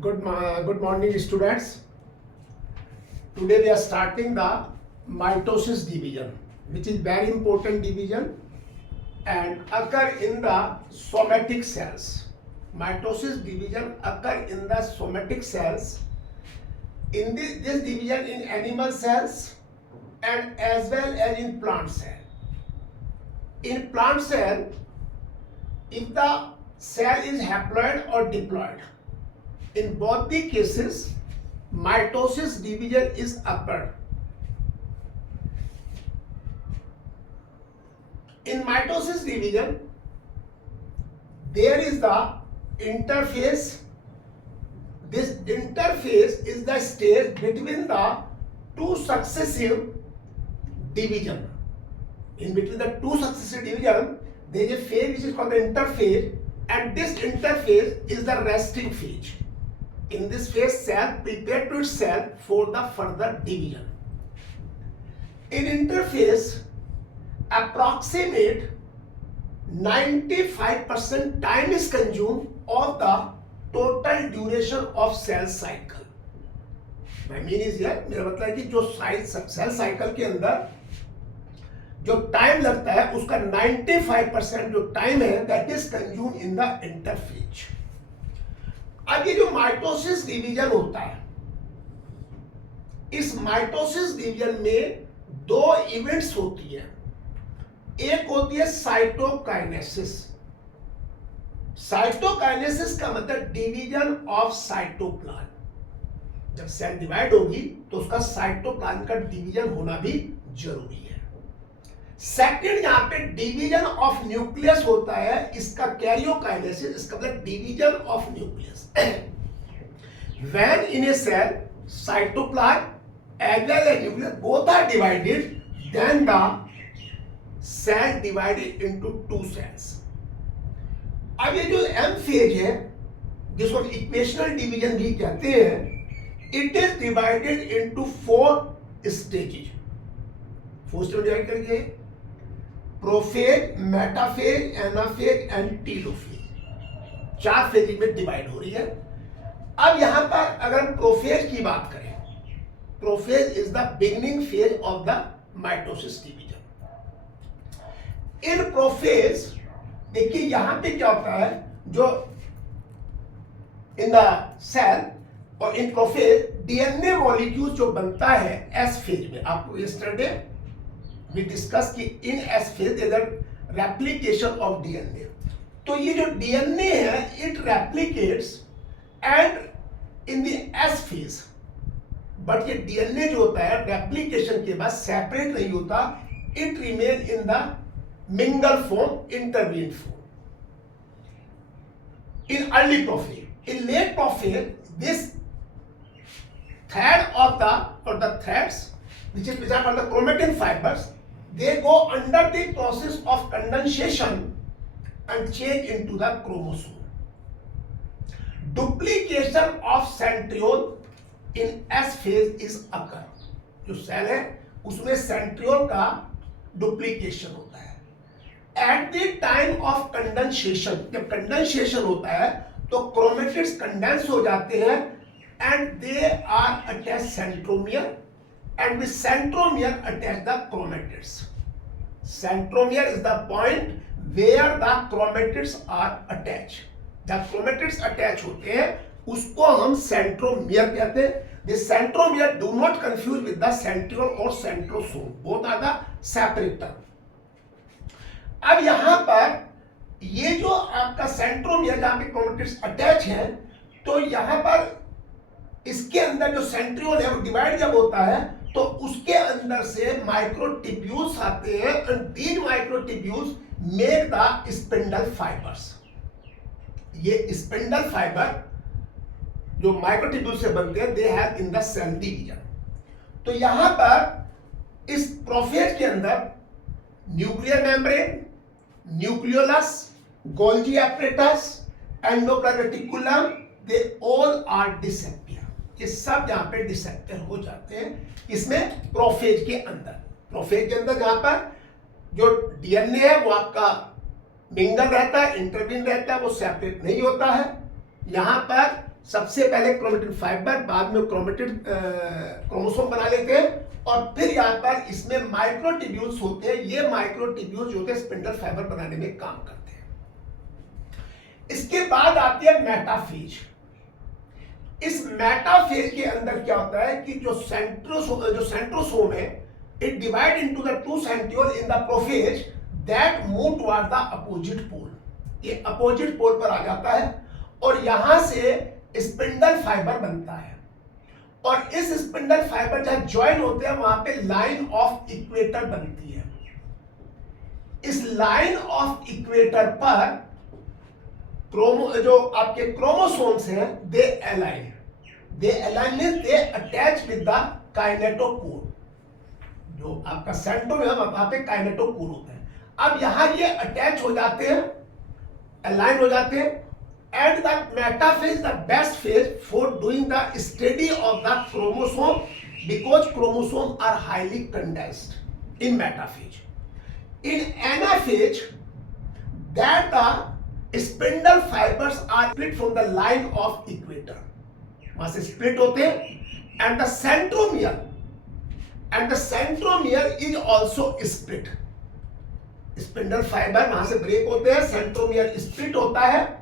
Good morning, students. Today we are starting the mitosis division, which is very important division and occur in the somatic cells. Mitosis division occur in the somatic cells. In this division in animal cells and as well as in plant cell. In plant cell, if the cell is haploid or diploid, in both the cases, mitosis division is occurred. In mitosis division, there is the interphase. This interphase is the stage between the two successive division. In between the two successive division, there is a phase which is called the interphase, and this interphase is the resting phase. In this phase, cell prepare to itself for the further division. In interphase, approximate 95% time is consumed of the total duration of cell cycle. My mean is here, मेरा मतलब है कि जो cell cycle के अंदर जो time लगता है उसका 95% जो टाइम है that is consume in the interphase. अब ये जो माइटोसिस डिवीजन होता है, इस माइटोसिस डिवीजन में दो इवेंट्स होती है. एक होती है साइटोकाइनेसिस. साइटोकाइनेसिस का मतलब डिवीजन ऑफ साइटोप्लाज्म. जब सेल डिवाइड होगी तो उसका साइटोप्लाज्म का डिवीजन होना भी जरूरी है. सेकंड यहां पे डिवीजन ऑफ न्यूक्लियस होता है, इसका कैरियोकाइनेसिस, इसका मतलब division of nucleus. When in a cell cytoplasm as well as nucleus both are divided, then the cell divided into two cells. अब ये जो एम फेज है जिसको इक्वेशनल डिवीजन भी कहते हैं, it is divided into four stages. Four stage divide करके prophase, metaphase, anaphase and telophase, चार फेज में डिवाइड हो रही है. अब यहां पर अगर प्रोफेज की बात करें, prophase is the beginning phase of the mitosis division. In prophase देखिए यहां पे क्या होता है, जो इन द सेल और इन प्रोफेज डीएनए मॉलिक्यूल जो बनता है एस फेज में. आपको यस्टरडे वी डिस्कस कि in S phase is replication of DNA. तो ये जो डीएनए है it replicates and in the S phase, but ये डीएनए जो होता है रेप्लिकेशन के बाद सेपरेट नहीं होता, it remain in the mingle form, intervene form. In early prophase, in late prophase, this thread of the threads, which are called the chromatin fibers, they go under the process of condensation and change into the chromosome. Duplication of centriole in S phase is occur. जो cell है उसमें centriole का duplication होता है. At the time of condensation, जब condensation होता है तो क्रोमेटिड्स कंडेंस हो जाते हैं and they are attach centromere and with centromere attach the chromatids. Centromere is the point where the chromatids are attach. जब क्रोमेटिड्स अटैच होते हैं उसको हम सेंट्रोमियर कहते हैं. This centromere do not confuse with the centriole और centrosome, both are the separate term. अब यहां पर ये जो आपका सेंट्रोमियर जहां पे क्रोमेटिड्स अटैच है, तो यहां पर इसके अंदर जो सेंट्रियोल है वो डिवाइड जब होता है तो उसके अंदर से माइक्रोट्यूब्यूल्स आते हैं and these microtubules make the spindle fibres. ये स्पिंडल फाइबर जो माइक्रोट्यूब्यूल से बनते हैं, they have in the cell division. तो यहां पर इस प्रोफेज के अंदर nuclear membrane, nucleolus, Golgi apparatus, endoplasmic reticulum, they all are disappear. ये सब यहां पे डिसअपियर हो जाते हैं इसमें प्रोफेज के अंदर. प्रोफेज के अंदर जहां पर जो डीएनए है वो आपका मिंगल रहता है, इंटरवीन रहता है, वो सेपरेट नहीं होता है. यहां पर सबसे पहले क्रोमेटिन फाइबर, बाद में क्रोमेटिन क्रोमोसोम बना लेते हैं, और फिर यहाँ पर इसमें माइक्रोट्यूब्यूल्स होते हैं। ये माइक्रोट्यूब्यूल्स जो होते हैं स्पिंडल फाइबर बनाने में काम करते हैं। इसके बाद आती है मेटाफेज। इस मेटाफेज के अंदर क्या होता है कि जो सेंट्रोसोम है, it divide into the two centriole in the prophase that move toward the opposite pole. ये अपोजिट पोल पर आ जाता है और यहां से स्पिंडल फाइबर बनता है, और इस स्पिंडल फाइबर जहां ज्वाइन होते हैं वहां पे लाइन ऑफ इक्वेटर बनती है। इस लाइन ऑफ इक्वेटर पर जो आपके क्रोमोसोम्स हैं they align means they attach with the kinetochore. जो आपका सेंट्रोम है वहां पे काइनेटोकोर होता है। अब यहां ये अटैच हो जाते हैं, अलाइन हो जाते हैं, and the metaphase the best phase for doing the study of the chromosome because chromosomes are highly condensed in metaphase. In anaphase, that the spindle fibers are split from the line of equator. वहां से split होते हैं, and the centromere is also split. Spindle fibre वहां से break होते हैं, centromere split होता है,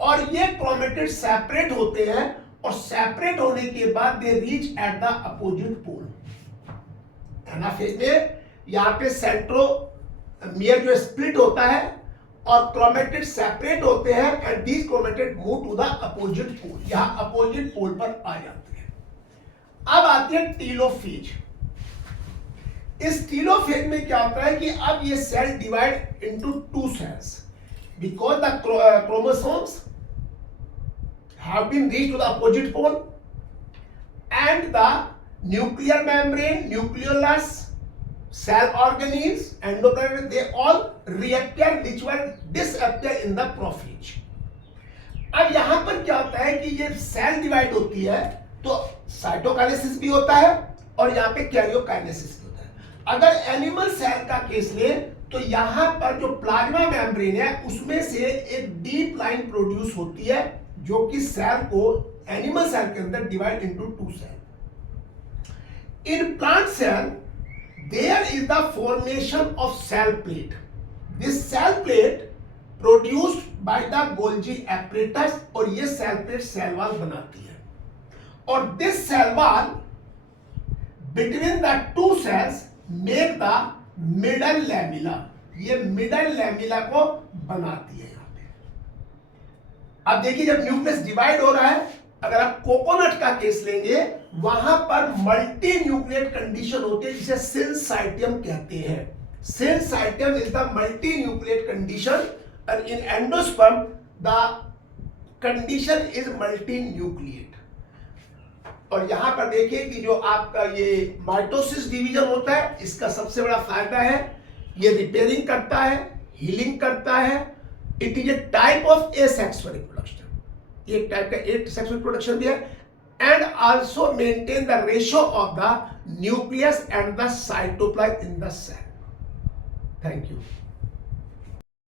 और ये क्रोमेटिड सेपरेट होते हैं, और सेपरेट होने के बाद they reach at the opposite pole. Anaphase में यहाँ पे सेंट्रोमियर जो स्प्लिट होता है और क्रोमेटिड सेपरेट होते हैं, and these chromatid move to the opposite pole. यहाँ अपोजिट पोल पर आ जाते हैं। अब आती है टीलोफेज। इस टीलोफेज में क्या होता है कि अब ये cell divide into two cells because the chromosomes have been reached to the opposite pole, and the nuclear membrane, nucleolus, cell organelles, endoplasm, they all reappear which were disappear in the prophage. अब यहां पर क्या होता है कि ये cell divide होती है तो साइटोकाइनेसिस भी होता है और यहाँ पे कैरियोकाइनेसिस भी होता है। अगर एनिमल सेल का केस लें तो यहां पर जो प्लाज्मा मेम्ब्रेन है उसमें से एक डीप लाइन प्रोड्यूस होती है जो कि सेल को एनिमल सेल के अंदर divide into two cell. In plant cell there is the formation of cell plate. This cell plate produced by the Golgi apparatus, और ये सेल प्लेट सेल वॉल बनाती है, और this cell wall between the two cells make the middle lamella. ये middle lamella को बनाती है यहां पे। अब देखिए जब न्यूक्लियस डिवाइड हो रहा है, अगर आप कोकोनट का केस लेंगे वहां पर मल्टी न्यूक्लिएट कंडीशन होती है जिसे सिंसाइटियम कहते हैं। Syncytium is the multi nucleate condition, and in endosperm the condition is multi nucleate. और यहां पर देखिए कि जो आपका ये माइटोसिस डिवीजन होता है, इसका सबसे बड़ा फायदा है ये रिपेयरिंग करता है, हीलिंग करता है। It is a type of asexual reproduction. एक टाइप का एसेक्सुअल रिप्रोडक्शन भी है, and also maintain the ratio of the nucleus and the cytoplasm in the cell. Thank you.